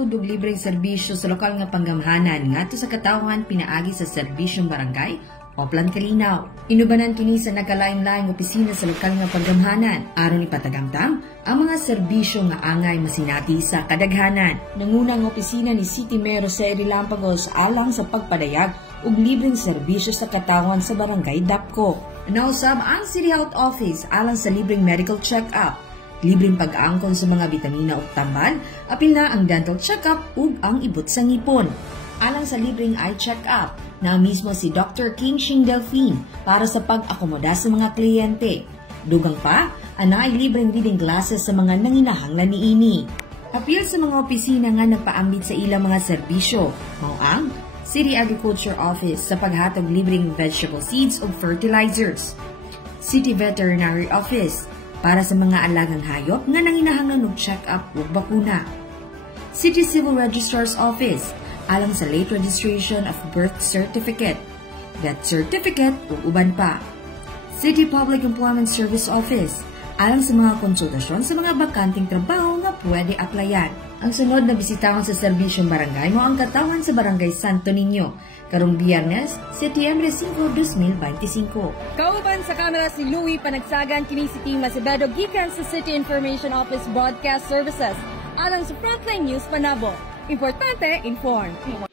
paghatod og libreng serbisyo sa lokal nga panggamhanan ngadto sa katawhan pinaagi sa serbisyong barangay Oplan Kalinaw. Inubanan kini sa nagkalain-laing opisina sa lokal nga panggamhanan aron ipatagamtam ang mga serbisyo nga angay masinati sa kadaghanan. Nangunang opisina ni City Mayor Jose Lampagos alang sa pagpadayag og libreng serbisyo sa katawhan sa barangay Dapco. Nausab ang City Health Office alang sa libreng medical check-up, libreng pag-aangkon sa mga bitamina ug tambal, apil na ang dental check-up ug ang ibot sa ngipon. Alang sa libreng eye check-up, na mismo si Dr. King Shing Delphine para sa pag-akomoda sa mga kliyente. Dugang pa, anay libreng reading glasses sa mga nanginahanglan niini. Apil sa mga opisina nga nagpaambit sa ilang mga serbisyo, mao ang City Agriculture Office sa paghatag libreng vegetable seeds ug fertilizers, City Veterinary Office para sa mga alagang hayop nga nanginahanglan og check-up ug bakuna, City Civil Registrar's Office alang sa late registration of birth certificate, death certificate ug uban pa, City Public Employment Service Office alang sa mga konsultasyon sa mga bakanting trabaho nga pwede applyan. Ang sunod na bisitahon sa serbisyong barangay mo ang katawhan sa Barangay Santo Niño karong Biyernes, Setyembre 5, 2025. Kauban sa kamera si Louie Panagsagan kini si Team Acevedo gikan sa City Information Office Broadcast Services alang sa Frontline News Panabo. Importante, inform.